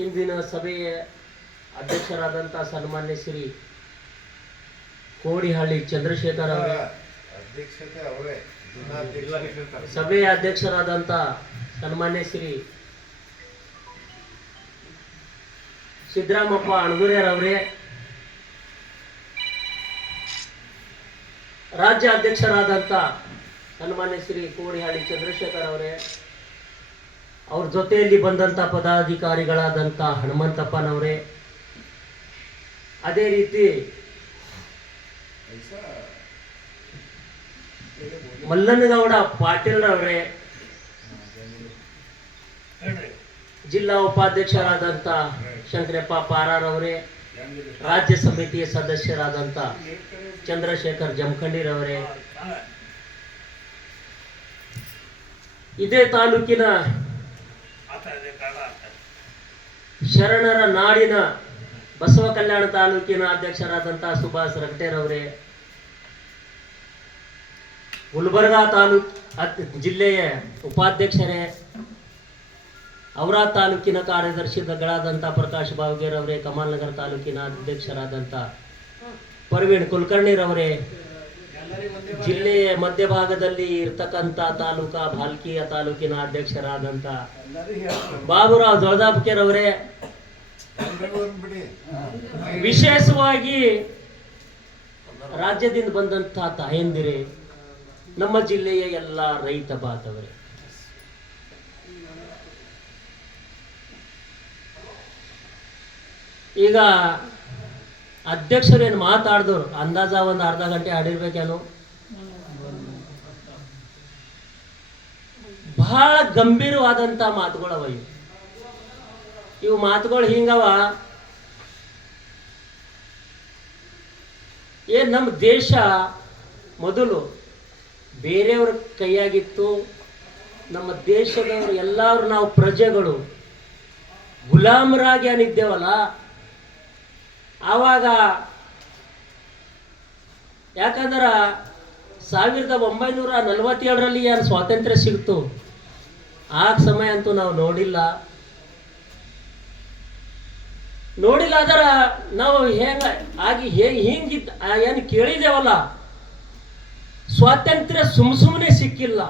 ಇಂದಿನ ಸಭೆಯ ಅಧ್ಯಕ್ಷರಾದಂಥ ಸನ್ಮಾನ್ಯ ಶ್ರೀ ಕೋಡಿಹಳ್ಳಿ ಚಂದ್ರಶೇಖರ್ ಅವರೇ, ಸಭೆಯ ಅಧ್ಯಕ್ಷರಾದಂಥ ಸನ್ಮಾನ್ಯ ಶ್ರೀ ಸಿದ್ದರಾಮಪ್ಪ ಅಣಗುರೇರವರೇ, ರಾಜ್ಯ ಅಧ್ಯಕ್ಷರಾದಂಥ ಸನ್ಮಾನ್ಯ ಶ್ರೀ ಕೋಡಿಹಳ್ಳಿ ಚಂದ್ರಶೇಖರ್ ಅವರೇ, ಅವ್ರ ಜೊತೆಯಲ್ಲಿ ಬಂದಂಥ ಪದಾಧಿಕಾರಿಗಳಾದಂಥ ಹನುಮಂತಪ್ಪನವರೇ, ಅದೇ ರೀತಿ ಮಲ್ಲನಗೌಡ ಪಾಟೀಲ್ರವರೇ, ಜಿಲ್ಲಾ ಉಪಾಧ್ಯಕ್ಷರಾದಂಥ ಶಂಕರಪ್ಪ ಪಾರಾರವರೇ, ರಾಜ್ಯ ಸಮಿತಿಯ ಸದಸ್ಯರಾದಂಥ ಚಂದ್ರಶೇಖರ್ ಜಮಖಂಡಿರವರೇ, ಇದೇ ತಾಲೂಕಿನ ಶರಣರ ನಾಡಿನ ಬಸವ ಕಲ್ಯಾಣ ತಾಲೂಕಿನ ಅಧ್ಯಕ್ಷರಾದಂಥ ಸುಭಾಷ್ ರಗಟೇರವರೇ, ಗುಲ್ಬರ್ಗಾ ಜಿಲ್ಲೆಯ ಉಪಾಧ್ಯಕ್ಷರೇ, ಔರಾ ತಾಲೂಕಿನ ಕಾರ್ಯದರ್ಶಿಗಳಾದಂಥ ಪ್ರಕಾಶ್ ಬಾವಗೇರವರೇ, ಕಮಾಲ್ನಗರ ತಾಲೂಕಿನ ಅಧ್ಯಕ್ಷರಾದಂಥ ಪರ್ವೀಣ್ ಕುಲಕರ್ಣಿರವರೇ, ಜಿಲ್ಲೆಯ ಮಧ್ಯಭಾಗದಲ್ಲಿ ಇರ್ತಕ್ಕಂಥ ಭಾಲ್ಕಿಯ ತಾಲೂಕಿನ ಅಧ್ಯಕ್ಷರಾದಂಥ ಬಾಬುರಾವ್ ಜೋಳದಾಪುಕೆರವರೇ, ವಿಶೇಷವಾಗಿ ರಾಜ್ಯದಿಂದ ಬಂದಂಥ ತಾಯಂದಿರೇ, ನಮ್ಮ ಜಿಲ್ಲೆಯ ಎಲ್ಲ ರೈತ ಬಾಂಧವರೇ, ಈಗ ಅಧ್ಯಕ್ಷರೇನು ಮಾತಾಡಿದವರು ಅಂದಾಜ ಒಂದು ಅರ್ಧ ಗಂಟೆ ಆಡಿರ್ಬೇಕೇನು. ಬಹಳ ಗಂಭೀರವಾದಂಥ ಮಾತುಗಳವ ಇವು ಮಾತುಗಳು ಹಿಂಗವ. ನಮ್ಮ ದೇಶ ಮೊದಲು ಬೇರೆಯವ್ರ ಕೈಯಾಗಿತ್ತು. ನಮ್ಮ ದೇಶದವರು ಎಲ್ಲರೂ ನಾವು ಪ್ರಜೆಗಳು ಗುಲಾಮರಾಗಿ ಏನಿದ್ದೇವಲ್ಲ, ಆವಾಗ ಯಾಕಂದ್ರೆ 1947ರಲ್ಲಿ ಏನು ಸ್ವಾತಂತ್ರ್ಯ ಸಿಗ್ತು, ಆ ಸಮಯ ಅಂತೂ ನಾವು ನೋಡಿಲ್ಲ. ಅದರ ನಾವು ಹಿಂಗಿದ್ದ ಏನು ಕೇಳಿದೇವಲ್ಲ, ಸ್ವಾತಂತ್ರ್ಯ ಸುಮ್ಮನೆ ಸಿಕ್ಕಿಲ್ಲ.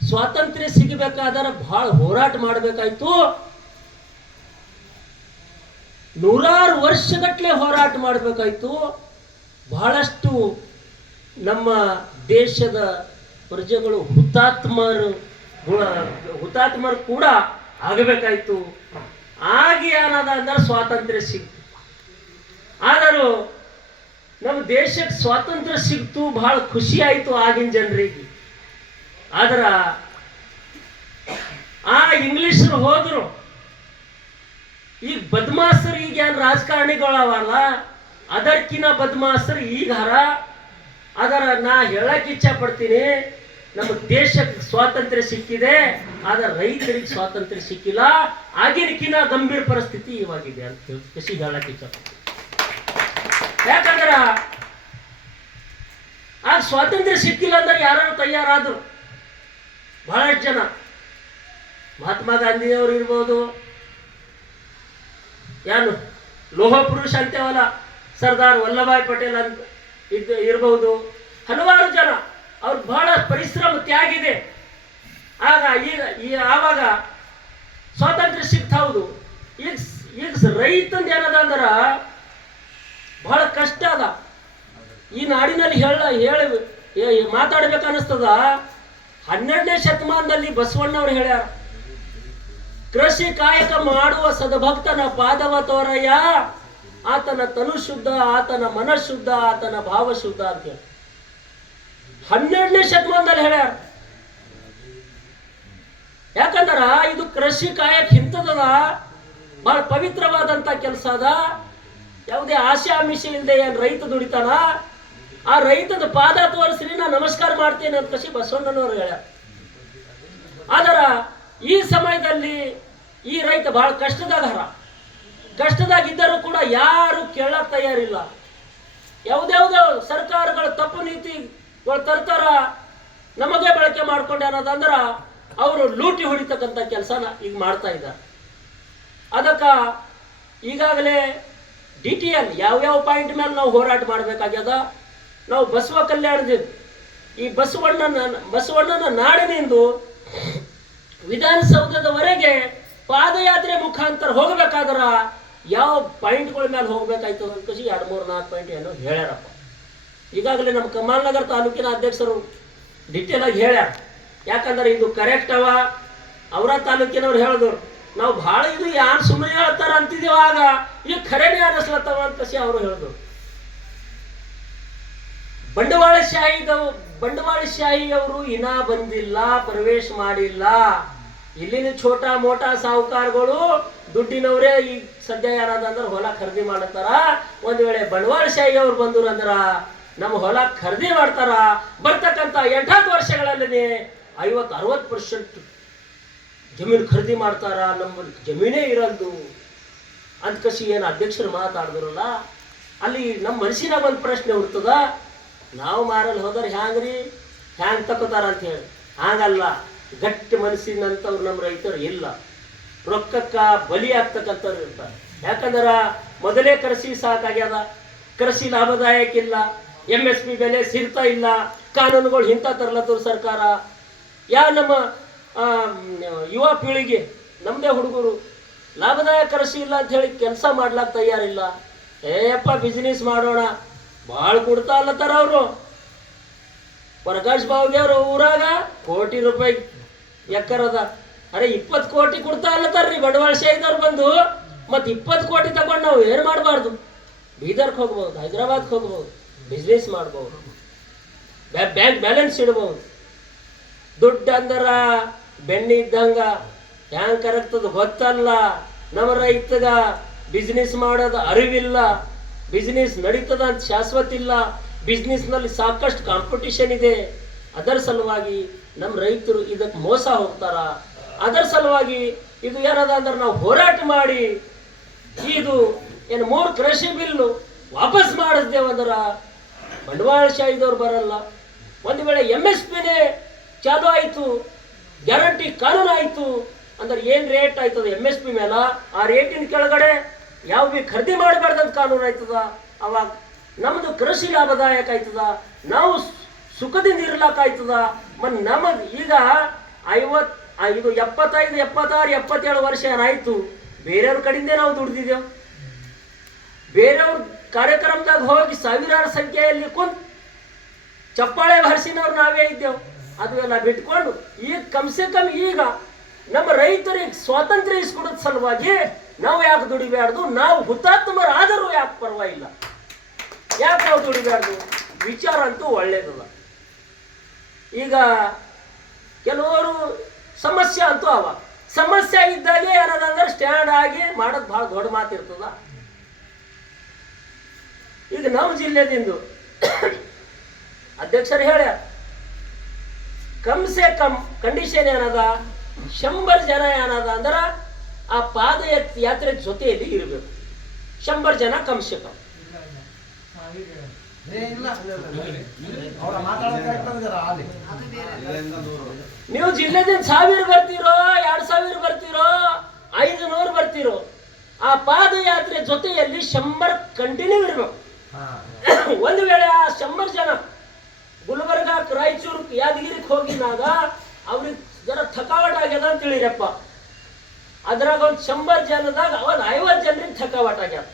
ಸ್ವಾತಂತ್ರ್ಯ ಸಿಗಬೇಕಾದ್ರೆ ಬಹಳ ಹೋರಾಟ ಮಾಡಬೇಕಾಯ್ತು. 100 ವರ್ಷಗಟ್ಟಲೆ ಹೋರಾಟ ಮಾಡಬೇಕಾಯ್ತು. ಬಹಳಷ್ಟು ನಮ್ಮ ದೇಶದ ಪ್ರಜೆಗಳು ಹುತಾತ್ಮರು ಕೂಡ ಆಗಬೇಕಾಯ್ತು. ಆಗಿ ಏನದ ಅಂದ್ರೆ ಸ್ವಾತಂತ್ರ್ಯ ಸಿಕ್ತು. ಆದರೂ ನಮ್ಮ ದೇಶಕ್ಕೆ ಸ್ವಾತಂತ್ರ್ಯ ಸಿಕ್ತು, ಬಹಳ ಖುಷಿ ಆಯಿತು ಆಗಿನ ಜನರಿಗೆ. ಆದ್ರ ಆ ಇಂಗ್ಲಿಷರು ಹೋದ್ರು. ಈಗ ಬದ್ಮಾಸ್ತರು ಈಗ ಏನು ರಾಜಕಾರಣಿಗಳವಲ್ಲ, ಅದಕ್ಕಿನ್ನ ಬದ್ಮಾಸ್ತರು ಈಗ ಅದರ ನಾ ಹೇಳಕ್ ಇಚ್ಛೆ ಪಡ್ತೀನಿ, ನಮ್ಮ ದೇಶಕ್ಕೆ ಸ್ವಾತಂತ್ರ್ಯ ಸಿಕ್ಕಿದೆ, ಆದ್ರೆ ರೈತರಿಗೆ ಸ್ವಾತಂತ್ರ್ಯ ಸಿಕ್ಕಿಲ್ಲ. ಆಗಿನಕಿನ್ನ ಗಂಭೀರ ಪರಿಸ್ಥಿತಿ ಇವಾಗಿದೆ ಅಂತ ಹೇಳಕ್ ಇಚ್ಛೆ ಪಡ್ತೀನಿ. ಯಾಕಂದ್ರ ಆಗ ಸ್ವಾತಂತ್ರ್ಯ ಸಿಕ್ಕಿಲ್ಲ ಅಂದ್ರೆ ಯಾರು ತಯಾರಾದ್ರು ಬಹಳಷ್ಟು ಜನ. ಮಹಾತ್ಮ ಗಾಂಧಿಯವರು ಇರ್ಬೋದು, ಏನು ಲೋಹ ಪುರುಷ ಅಂತೇವಲ್ಲ ಸರ್ದಾರ್ ವಲ್ಲಭಾಯ್ ಪಟೇಲ್ ಅಂತ ಇರ್ಬಹುದು, ಹಲವಾರು ಜನ ಅವ್ರು ಬಹಳ ಪರಿಶ್ರಮ ತ್ಯಾಗಿದೆ. ಆವಾಗ ಸ್ವಾತಂತ್ರ್ಯ ಸಿಕ್ತ ಹೌದು. ಈಗ ರೈತಂದು ಏನದ ಅಂದ್ರ ಬಹಳ ಕಷ್ಟ ಅದ. ಈ ನಾಡಿನಲ್ಲಿ ಮಾತಾಡ್ಬೇಕನ್ನಿಸ್ತದ. 12ನೇ ಶತಮಾನದಲ್ಲಿ ಬಸವಣ್ಣವ್ರು ಹೇಳ್ಯಾರ, ಕೃಷಿ ಕಾಯಕ ಮಾಡುವ ಸದ್ಭಕ್ತನ ಪಾದವ ತೋರಯ್ಯ, ಆತನ ತನು ಶುದ್ಧ, ಆತನ ಮನಶುದ್ಧ, ಆತನ ಭಾವ ಶುದ್ಧ ಅಂತ ಹೇಳಿ 12ನೇ ಶತಮಾನದಲ್ಲಿ ಹೇಳ್ಯಾರ. ಯಾಕಂದ್ರ ಇದು ಕೃಷಿ ಕಾಯಕ ಇಂಥದದ, ಬಹಳ ಪವಿತ್ರವಾದಂತ ಕೆಲಸ ಅದ. ಯಾವುದೇ ಆಶೆ ಆಮಿಷೆ ಇಲ್ಲದೆ ಏನ್ ರೈತ ದುಡಿತಾನ, ಆ ರೈತದ ಪಾದ ತೋರಿಸ್ರಿ ನಾ ನಮಸ್ಕಾರ ಮಾಡ್ತೇನೆ ಅಂತ ಕಸಿ ಬಸವಣ್ಣನವರು ಹೇಳ್ಯಾರ. ಆದ್ರ ಈ ಸಮಯದಲ್ಲಿ ಈ ರೈತ ಬಹಳ ಕಷ್ಟದಾಗಿದ್ದರೂ ಕೂಡ ಯಾರು ಕೇಳಕ್ ತಯಾರಿಲ್ಲ. ಯಾವುದ್ಯಾವುದೋ ಸರ್ಕಾರಗಳು ತಪ್ಪು ನೀತಿಗಳು ತರ್ತಾರ, ನಮಗೆ ಬಳಕೆ ಮಾಡ್ಕೊಂಡೆ ಅನ್ನೋದಂದ್ರ ಅವರು ಲೂಟಿ ಹೊಡಿತಕ್ಕಂಥ ಕೆಲಸನ ಈಗ ಮಾಡ್ತಾ ಇದ್ದಾರೆ. ಅದಕ್ಕ ಈಗಾಗಲೇ DTL ಯಾವ್ಯಾವ ಪಾಯಿಂಟ್ ಮೇಲೆ ನಾವು ಹೋರಾಟ ಮಾಡಬೇಕಾಗ್ಯದ. ನಾವು ಬಸವ ಕಲ್ಯಾಣದಿಂದ ಈ ಬಸವಣ್ಣನ ನಾಡಿನಿಂದ ವಿಧಾನಸೌಧದವರೆಗೆ ಪಾದಯಾತ್ರೆ ಮುಖಾಂತರ ಹೋಗಬೇಕಾದ್ರ ಯಾವ ಪಾಯಿಂಟ್ಗಳ ಮೇಲೆ ಹೋಗ್ಬೇಕಾಯ್ತು ಅಂತ 2, 3, 4 ಪಾಯಿಂಟ್ ಏನೋ ಹೇಳ್ಯಾರಪ್ಪ. ಈಗಾಗಲೇ ನಮ್ಮ ಕಮಾಲ್ನಗರ ತಾಲೂಕಿನ ಅಧ್ಯಕ್ಷರು ಡಿಟೇಲ್ ಆಗಿ ಹೇಳ್ಯಾರ. ಯಾಕಂದ್ರೆ ಇದು ಕರೆಕ್ಟ್ ಅವ. ಅವರ ತಾಲೂಕಿನವ್ರು ಹೇಳಿದ್ರು ನಾವು ಭಾಳ ಇದು ಯಾರು ಸುಮ್ಮನೆ ಹೇಳ್ತಾರ ಅಂತಿದ್ದೀವಿ, ಆಗ ಈಗ ಖರೇನೆ ಅನ್ನಿಸ್ಲತ್ತವ ಅಂತ ಅವರು ಹೇಳಿದ್ರು. ಬಂಡವಾಳಶಾಹಿಯವರು ಇನ್ನ ಬಂದಿಲ್ಲ, ಪ್ರವೇಶ ಮಾಡಿಲ್ಲ. ಇಲ್ಲಿನ ಛೋಟಾ ಮೋಟಾ ಸಾಹುಕಾರಗಳು ದುಡ್ಡಿನವರೇ ಈಗ ಸದ್ಯ ಏನಾದಂದ್ರೆ ಹೊಲ ಖರೀದಿ ಮಾಡತ್ತಾರ. ಒಂದ್ ವೇಳೆ ಬಂಡವಾಳಶಾಹಿಯವ್ರು ಬಂದ್ರು ಅಂದ್ರ ನಮ್ಮ ಹೊಲ ಖರೀದಿ ಮಾಡ್ತಾರ. ಬರ್ತಕ್ಕಂಥ 8 ವರ್ಷಗಳಲ್ಲಿ 50-60% ಜಮೀನು ಖರೀದಿ ಮಾಡ್ತಾರ. ನಮ್ಮ ಜಮೀನೇ ಇರಲ್ದು ಅಂತ ಏನು ಅಧ್ಯಕ್ಷರು ಮಾತಾಡಿದ್ರಲ್ಲ, ಅಲ್ಲಿ ನಮ್ಮ ಮನಸ್ಸಿನಾಗ ಒಂದು ಪ್ರಶ್ನೆ ಹುಡ್ತದ, ನಾವು ಮಾರಲ್ ಹೋದ್ರೆ ಹ್ಯಾಂಗ್ ತಕೋತಾರ ಅಂತ ಹೇಳಿ. ಹಾಗಲ್ಲ, ಗಟ್ಟಿ ಮನಸ್ಸಿನಂಥವ್ರು ನಮ್ಮ ರೈತರು ಇಲ್ಲ. ರೊಕ್ಕಕ್ಕ ಬಲಿ ಆಗ್ತಕ್ಕಂಥವ್ರು ಇರ್ತಾರೆ. ಯಾಕಂದ್ರ ಮೊದಲೇ ಕೃಷಿ ಸಾಕಾಗ್ಯದ, ಕೃಷಿ ಲಾಭದಾಯಕ ಇಲ್ಲ, MSP ಬೆಲೆ ಸಿಗ್ತಾ ಇಲ್ಲ, ಕಾನೂನುಗಳು ಇಂಥ ತರ್ಲತ್ತವ್ರು ಸರ್ಕಾರ. ನಮ್ಮ ಯುವ ಪೀಳಿಗೆ ನಮ್ಮದೇ ಹುಡುಗರು ಲಾಭದಾಯಕ ಕೃಷಿ ಇಲ್ಲ ಅಂತ ಹೇಳಿ ಕೆಲಸ ಮಾಡ್ಲಾಕ ತಯಾರಿಲ್ಲ. ಏಯಪ್ಪ ಬಿಸ್ನೆಸ್ ಮಾಡೋಣ ಭಾಳ ಕೊಡ್ತಾ ಅಲ್ಲತ್ತಾರ ಅವರು. ಪ್ರಕಾಶ್ ಬಾವ್ಗೆ ಅವ್ರ ಊರಾಗ ಕೋಟಿ ರೂಪಾಯಿ ಎಕ್ಕರದ, ಅರೆ 20 ಕೋಟಿ ಕೊಡ್ತಾ ಅಲ್ಲತ್ತಾರ್ರಿ ಬಂಡವಾಳಶಾಹಿದವ್ರು ಬಂದು. ಮತ್ತು 20 ಕೋಟಿ ತಗೊಂಡು ನಾವು ಏನು ಮಾಡಬಾರ್ದು? ಬೀದರ್ಗೆ ಹೋಗ್ಬೋದು, ಹೈದರಾಬಾದ್ಗೆ ಹೋಗ್ಬೋದು, ಬಿಸ್ನೆಸ್ ಮಾಡ್ಬೋದು, ಬ್ಯಾಂಕ್ ಬ್ಯಾಲೆನ್ಸ್ ಇಡ್ಬೋದು. ದುಡ್ಡು ಅಂದರ ಬೆಣ್ಣೆ ಇದ್ದಂಗ ಹ್ಯಾಂಗ್ ಕರಗ್ತದ ಗೊತ್ತಲ್ಲ. ನಮ್ಮ ರೈತಗ ಬಿಸ್ನೆಸ್ ಮಾಡೋದು ಅರಿವಿಲ್ಲ, ಬಿಸ್ನೆಸ್ ನಡೀತದ ಅಂತ ಶಾಶ್ವತ ಇಲ್ಲ. ಬಿಸ್ನೆಸ್ನಲ್ಲಿ ಸಾಕಷ್ಟು ಕಾಂಪಿಟಿಷನ್ ಇದೆ. ಅದರ ಸಲುವಾಗಿ ನಮ್ಮ ರೈತರು ಇದಕ್ಕೆ ಮೋಸ ಹೋಗ್ತಾರ. ಅದರ ಸಲುವಾಗಿ ಇದು ಏನದ ಅಂದ್ರೆ ನಾವು ಹೋರಾಟ ಮಾಡಿ ಇದು ಏನು 3 ಕೃಷಿ ಬಿಲ್ಲು ವಾಪಸ್ ಮಾಡಿಸ್ದೇವಂದ್ರ ಬಂಡವಾಳಶಾಹಿದವ್ರು ಬರಲ್ಲ. ಒಂದು ವೇಳೆ MSPನೇ ಚಾಲು ಆಯಿತು, ಗ್ಯಾರಂಟಿ ಕಾನೂನು ಆಯಿತು ಅಂದ್ರೆ ಏನು ರೇಟ್ ಆಯ್ತದ MSP ಮೇಲೆ, ಆ ರೇಟಿನ ಕೆಳಗಡೆ ಯಾವ ಭೀ ಖರೀದಿ ಮಾಡಬಾರ್ದಂತ ಕಾನೂನು ಆಯ್ತದ. ಅವಾಗ ನಮ್ಮದು ಕೃಷಿ ಲಾಭದಾಯಕ ಆಯ್ತದ, ನಾವು ಸುಖದಿಂದ ಇರ್ಲಾಕಾಯ್ತದ. ಮತ್ತು ನಮಗೆ ಈಗ 75, 76, 77 ವರ್ಷ ಏನಾಯ್ತು, ಬೇರೆಯವ್ರ ಕಡೆಯಿಂದೇ ನಾವು ದುಡ್ದಿದ್ದೇವೆ. ಬೇರೆಯವ್ರ ಕಾರ್ಯಕ್ರಮದಾಗ ಹೋಗಿ ಸಾವಿರಾರು ಸಂಖ್ಯೆಯಲ್ಲಿ ಕುಂತು ಚಪ್ಪಾಳೆ ಹರಿಸಿನವ್ರು ನಾವೇ ಇದ್ದೇವೆ. ಅದು ಎಲ್ಲ ಬಿಟ್ಕೊಂಡು ಈಗ ಕಮ್ಸೆ ಕಮ್ ಈಗ ನಮ್ಮ ರೈತರಿಗೆ ಸ್ವಾತಂತ್ರ್ಯ ಇಸ್ಕೊಡೋದ್ ಸಲುವಾಗಿ ನಾವು ಯಾಕೆ ದುಡಿಬ್ಯಾರ್ದು? ನಾವು ಹುತಾತ್ಮರಾದರೂ ಯಾಕೆ ಪರವಾಗಿಲ್ಲ, ಯಾಕೆ ನಾವು ದುಡಿಬ್ಯಾರ್ದು? ವಿಚಾರ ಅಂತೂ ಒಳ್ಳೇದಲ್ಲ. ಈಗ ಕೆಲವರು ಸಮಸ್ಯೆ ಅಂತೂ ಅವ, ಸಮಸ್ಯೆ ಇದ್ದಾಗೆ ಏನದಂದ್ರೆ ಸ್ಟ್ಯಾಂಡ್ ಆಗಿ ಮಾಡೋದು ಭಾಳ ದೊಡ್ಡ ಮಾತಿರ್ತದ. ಈಗ ನಮ್ಮ ಜಿಲ್ಲೆದಿಂದ ಅಧ್ಯಕ್ಷರು ಹೇಳ್ಯಾರ, ಕಮ್ಸೆ ಕಮ್ ಕಂಡೀಷನ್ ಏನದ 100 ಜನ ಏನದ ಅಂದ್ರೆ ಆ ಪಾದಯಾತ್ರೆ ಜೊತೆಯಲ್ಲಿ ಇರಬೇಕು. 100 ಜನ ಕಮ್ಸೆ ಕಮ್. ನೀವು ಜಿಲ್ಲೆದಿಂದ 1000 ಬರ್ತೀರೋ, 2000 ಬರ್ತೀರೋ, 500 ಬರ್ತೀರೋ, ಆ ಪಾದಯಾತ್ರೆ ಜೊತೆಯಲ್ಲಿ 100 ಕಂಟಿನ್ಯೂ ಇರಬೇಕು. ಒಂದು ವೇಳೆ ಆ 100 ಜನ ಗುಲ್ಬರ್ಗ, ರಾಯಚೂರು, ಯಾದಗಿರಿಗೆ ಹೋಗಿನಾಗ ಅವ್ರಿಗೆ ಜರ ಥಕಾವಟ್ ಆಗ್ಯದ ಅಂತ ಹೇಳಿರಪ್ಪ. ಅದ್ರಾಗ ಒಂದು 100 ಜನದಾಗ ಒಂದು 50 ಜನರಿಗೆ ಥಕಾವಟ್ ಆಗ್ಯಾರ.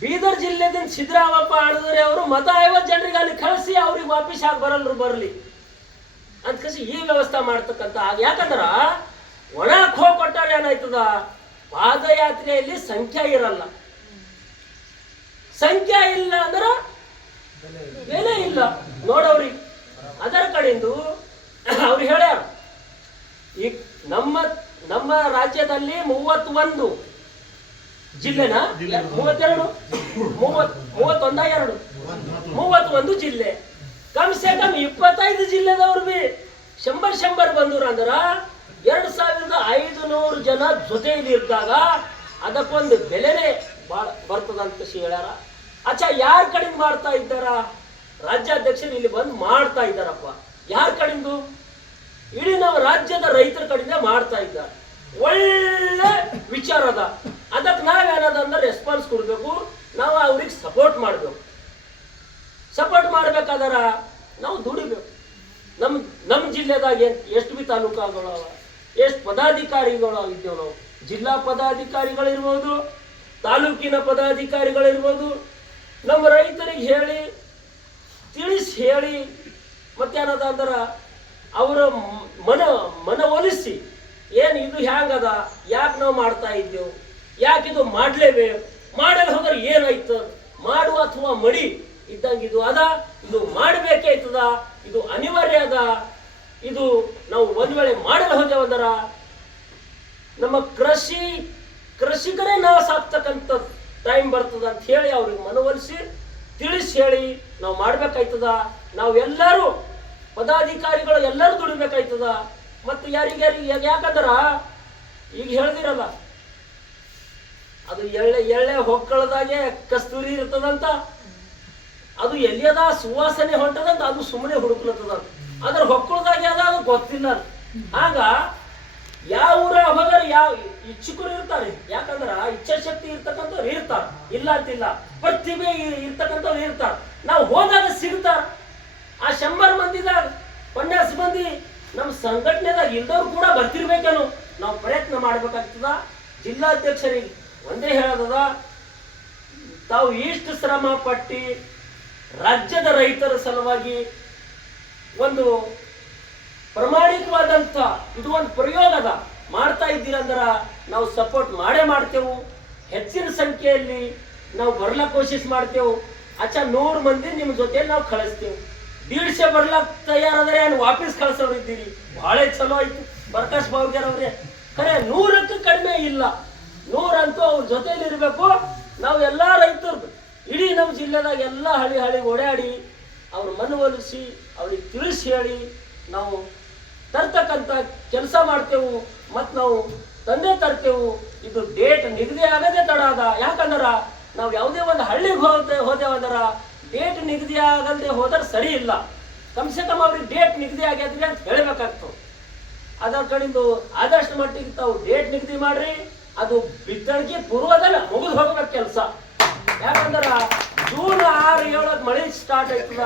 ಬೀದರ್ ಜಿಲ್ಲೆದಿಂದ ಸಿದ್ದರಾಮಪ್ಪ ಆಡಿದ್ರೆ ಅವರು ಮತ 50 ಜನರಿಗೆ ಅಲ್ಲಿ ಕಳಿಸಿ ಅವ್ರಿಗೆ ವಾಪಸ್ ಆಗಿ ಬರಲಿ ಅಂತ ಕಸಿ ಈ ವ್ಯವಸ್ಥೆ ಮಾಡ್ತಕ್ಕಂಥ. ಯಾಕಂದ್ರ ಒಣಕ್ ಹೋಗಿ ಕೊಟ್ಟಾರ ಏನಾಯ್ತದ, ಪಾದಯಾತ್ರೆಯಲ್ಲಿ ಸಂಖ್ಯೆ ಇರಲ್ಲ. ಸಂಖ್ಯೆ ಇಲ್ಲ ಅಂದ್ರೆ ಬೆಲೆ ಇಲ್ಲ ನೋಡವ್ರಿಗೆ. ಅದರ ಕಡೆಂದು ಅವ್ರು ಹೇಳ್ಯಾರ, ಈಗ ನಮ್ಮ ರಾಜ್ಯದಲ್ಲಿ 31 ಜಿಲ್ಲೆನ 31 ಜಿಲ್ಲೆ, ಕಮ್ಸೆ ಕಮ್ 25 ಜಿಲ್ಲೆದವ್ರು ಬಿ 100 ಬಂದ್ರು ಅಂದ್ರ 2500 ಜನ ಜೊತೆಯಲ್ಲಿ ಇದ್ದಾಗ ಅದಕ್ಕೊಂದು ಬೆಲೆನೇ ಭಾಳ ಬರ್ತದಂತ ಹೇಳ್ಯಾರ. ಅಚ್ಚಾ, ಯಾರ ಕಡೆಯಿಂದ ಮಾಡ್ತಾ ಇದ್ದಾರ? ರಾಜ್ಯಾಧ್ಯಕ್ಷರು ಇಲ್ಲಿ ಬಂದು ಮಾಡ್ತಾ ಇದ್ದಾರಪ್ಪ. ಯಾರ ಕಡೆಂದು? ಇಡೀ ನಾವು ರಾಜ್ಯದ ರೈತರ ಕಡೆಯಿಂದ ಮಾಡ್ತಾ ಇದ್ದಾರೆ. ಒಳ್ಳೆ ವಿಚಾರ ಅದ. ಅದಕ್ಕೆ ನಾವೇನದಂದ್ರೆ ರೆಸ್ಪಾನ್ಸ್ ಕೊಡ್ಬೇಕು, ನಾವು ಅವ್ರಿಗೆ ಸಪೋರ್ಟ್ ಮಾಡ್ಬೇಕು. ಸಪೋರ್ಟ್ ಮಾಡ್ಬೇಕಾದ್ರ ನಾವು ದುಡಿಬೇಕು. ನಮ್ಮ ಜಿಲ್ಲೆದಾಗ ಎಷ್ಟು ಬಿ ತಾಲೂಕಾಗಳು ಅವ, ಎಷ್ಟು ಪದಾಧಿಕಾರಿಗಳು ಇದ್ದೇವೆ ನಾವು. ಜಿಲ್ಲಾ ಪದಾಧಿಕಾರಿಗಳಿರ್ಬೋದು, ತಾಲೂಕಿನ ಪದಾಧಿಕಾರಿಗಳಿರ್ಬೋದು. ನಮ್ಮ ರೈತರಿಗೆ ಹೇಳಿ ತಿಳಿಸಿ ಹೇಳಿ ಮತ್ತೇನದ ಅಂದ್ರೆ ಅವರ ಮನವೊಲಿಸಿ ಏನು ಇದು ಹ್ಯಾಂಗದ, ಯಾಕೆ ನಾವು ಮಾಡ್ತಾ ಇದ್ದೇವೆ, ಯಾಕೆ ಇದು ಮಾಡಲೇಬೇಕು, ಮಾಡಲು ಹೋದ್ರೆ ಏನಾಯ್ತು, ಮಾಡುವ ಅಥವಾ ಮಡಿ ಇದ್ದಂಗೆ ಇದು ಅದ, ಇದು ಮಾಡಬೇಕೇ ಆಯ್ತದ, ಇದು ಅನಿವಾರ್ಯ ಅದ, ಇದು ನಾವು ಒಂದ್ ವೇಳೆ ಮಾಡಲು ಹೋದೇವಂದರ ನಮ್ಮ ಕೃಷಿಕರೇ ನಾಶ ಆಗ್ತಕ್ಕಂಥ ಟೈಮ್ ಬರ್ತದ ಅಂತ ಹೇಳಿ ಅವ್ರಿಗೆ ಮನವೊಲಿಸಿ ತಿಳಿಸಿ ಹೇಳಿ ನಾವು ಮಾಡ್ಬೇಕಾಯ್ತದ. ನಾವು ಎಲ್ಲರೂ ಪದಾಧಿಕಾರಿಗಳು ಎಲ್ಲರೂ ದುಡಿಬೇಕಾಯ್ತದ. ಮತ್ತು ಯಾರಿಗ್ಯಾರಿಗೆ ಯಾಕಂದ್ರ ಈಗ ಹೇಳ್ದಿರಲ್ಲ, ಅದು ಎಳ್ಳೆ ಹೊಕ್ಕಳದಾಗೆ ಕಸ್ತೂರಿ ಇರ್ತದಂತ, ಅದು ಎಲ್ಲಿಯದ ಸುವಾಸನೆ ಹೊಂಟದಂತ ಅದು ಸುಮ್ಮನೆ ಹುಡುಕ್ಲತ್ತದ. ಅದ್ರ ಹೊಕ್ಕಳದಾಗೆ ಅದ ಅದು ಗೊತ್ತಿಲ್ಲ. ಆಗ ಯಾವ ಊರ ಹೋದ್ರೆ ಯಾವ ಇಚ್ಛುಕರು ಇರ್ತಾರೆ, ಯಾಕಂದ್ರ ಇಚ್ಛಾಶಕ್ತಿ ಇರ್ತಕ್ಕಂಥವ್ರು ಇರ್ತಾರ, ಇಲ್ಲ ಅಂತಿಲ್ಲ, ಪ್ರತಿಭೆ ಇರ್ತಕ್ಕಂಥವ್ರು ಇರ್ತಾರ. ನಾವು ಹೋದಾಗ ಸಿಗ್ತಾರ. ಆ 100 ಮಂದಿದಾಗ 50 ಮಂದಿ ನಮ್ಮ ಸಂಘಟನೆದಾಗ ಇಲ್ದವ್ರು ಕೂಡ ಬರ್ತಿರ್ಬೇಕೇನು, ನಾವು ಪ್ರಯತ್ನ ಮಾಡ್ಬೇಕಾಗ್ತದ. ಜಿಲ್ಲಾಧ್ಯಕ್ಷರಿಗೆ ಒಂದೇ ಹೇಳದ, ತಾವು ಇಷ್ಟು ಶ್ರಮ ಪಟ್ಟಿ ರಾಜ್ಯದ ರೈತರ ಸಲುವಾಗಿ ಒಂದು ಪ್ರಾಮಾಣಿಕವಾದಂತ ಇದು ಒಂದು ಪ್ರಯೋಗದ ಮಾಡ್ತಾ ಇದ್ದೀರಂದ್ರ ನಾವು ಸಪೋರ್ಟ್ ಮಾಡೇ ಮಾಡ್ತೇವೆ. ಹೆಚ್ಚಿನ ಸಂಖ್ಯೆಯಲ್ಲಿ ನಾವು ಬರ್ಲಕ್ ಕೋಶಿಶ್ ಮಾಡ್ತೇವೆ. 100 ಮಂದಿ ನಿಮ್ಮ ಜೊತೆ ನಾವು ಕಳಿಸ್ತೇವೆ. 150 ಬರ್ಲಕ್ ತಯಾರಾದ್ರೆ ಏನು ವಾಪಸ್ ಕಳ್ಸೋರಿದ್ದೀರಿ, ಬಹಳ ಚಲೋ ಆಯ್ತು ಪ್ರಕಾಶ್ ಬಾವ್ಗ್ಯಾರ್ ಅವ್ರೆ. ಖರೆ 100ಕ್ಕೂ ಕಡಿಮೆ ಇಲ್ಲ, 100 ಅಂತೂ ಅವ್ರ ಜೊತೆಲಿ ಇರಬೇಕು. ನಾವು ಎಲ್ಲಾ ರೈತರದ್ದು ಇಡೀ ನಮ್ಮ ಜಿಲ್ಲೆದಾಗ ಎಲ್ಲ ಹಳ್ಳಿ ಓಡಾಡಿ ಅವ್ರ ಮನವೊಲಿಸಿ ಅವ್ರಿಗೆ ತಿಳಿಸಿ ಹೇಳಿ ನಾವು ತರ್ತಕ್ಕಂಥ ಕೆಲಸ ಮಾಡ್ತೇವೆ. ಮತ್ತು ನಾವು ತಂದೆ ತರ್ತೇವೆ. ಇದು ಡೇಟ್ ನಿಗದಿ ಆಗದೆ ತಡ ಅದ. ಯಾಕಂದ್ರ ನಾವು ಯಾವುದೇ ಒಂದು ಹಳ್ಳಿಗೆ ಹೋದೇವಂದ್ರ ಡೇಟ್ ನಿಗದಿ ಆಗಲ್ದೆ ಹೋದ್ರೆ ಸರಿ ಇಲ್ಲ. ಕಮ್ಸೆ ಕಮ್ ಅವ್ರಿಗೆ ಡೇಟ್ ನಿಗದಿ ಆಗ್ಯದ್ರಿ ಅಂತ ಹೇಳಬೇಕಾಗ್ತದೆ. ಅದರ ಕಡೆಯಿಂದ ಆದಷ್ಟು ಮಟ್ಟಿಗೆ ತಾವು ಡೇಟ್ ನಿಗದಿ ಮಾಡ್ರಿ. ಅದು ಬಿತ್ತಣಿಗೆ ಪೂರ್ವದಲ್ಲ ಮುಗಿದು ಹೋಗ್ಬೇಕು ಕೆಲಸ. ಯಾಕಂದ್ರ ಜೂನ್ 6, 7 ಮಳೆ ಸ್ಟಾರ್ಟ್ ಆಯ್ತದ.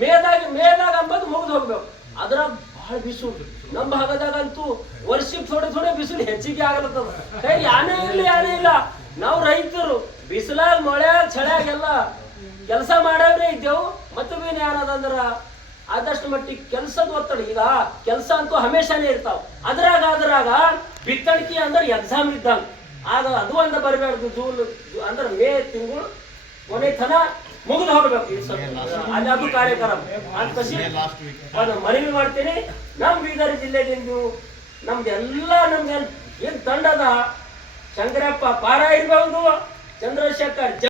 ಮೇದಾಗ ಅಂಬದು ಮುಗಿದು ಹೋಗ್ಬೇಕು. ಅದ್ರಾಗ ಬಹಳ ಬಿಸಿಲು ನಮ್ಮ ಭಾಗದಾಗಂತೂ ವರ್ಷಕ್ಕೆ ಥೋಡೆ ಬಿಸಿಲು ಹೆಚ್ಚಿಗೆ ಆಗಲತ್ತದ. ಯಾನೇ ಇಲ್ಲ ನಾವು ರೈತರು ಬಿಸಿಲಾಗ ಮಳೆಯಾಗ ಚಳಿಯಾಗೆಲ್ಲ ಕೆಲಸ ಮಾಡವ್ರೆ ಇದ್ದೇವು. ಮತ್ತು ಬೀನ್ ಏನದಂದ್ರ ಆದಷ್ಟು ಮಟ್ಟಿಗೆ ಕೆಲಸದ ಒತ್ತಡ. ಈಗ ಕೆಲಸ ಅಂತೂ ಹಮೇಶಾನೇ ಇರ್ತಾವ. ಅದ್ರಾಗ ಬಿತ್ತಣಿಕೆ ಅಂದ್ರೆ ಎಕ್ಸಾಮ್ ಇದ್ದಂಗ. ಆಗ ಅದು ಒಂದು ಬರಬೇಡ್ದು. ಜೂನ್ ಅಂದ್ರೆ ಮೇ ತಿಂಗಳು ಕೊನೆ ತನ ಮುಗಿದು ಹೋಗ್ಬೇಕು ಅಲ್ಲಿ ಅದು ಕಾರ್ಯಕ್ರಮ ಅಂತ ಒಂದು ಮನವಿ ಮಾಡ್ತೀನಿ. ನಮ್ಮ ಬೀದರ್ ಜಿಲ್ಲೆದಿಂದ ನಮ್ದೆಲ್ಲ ನಮ್ಗೆ ಏನ್ ತಂಡದ ಶಂಕರಪ್ಪ ಪಾರ ಇರ್ಬಹುದು, ಚಂದ್ರಶೇಖರ್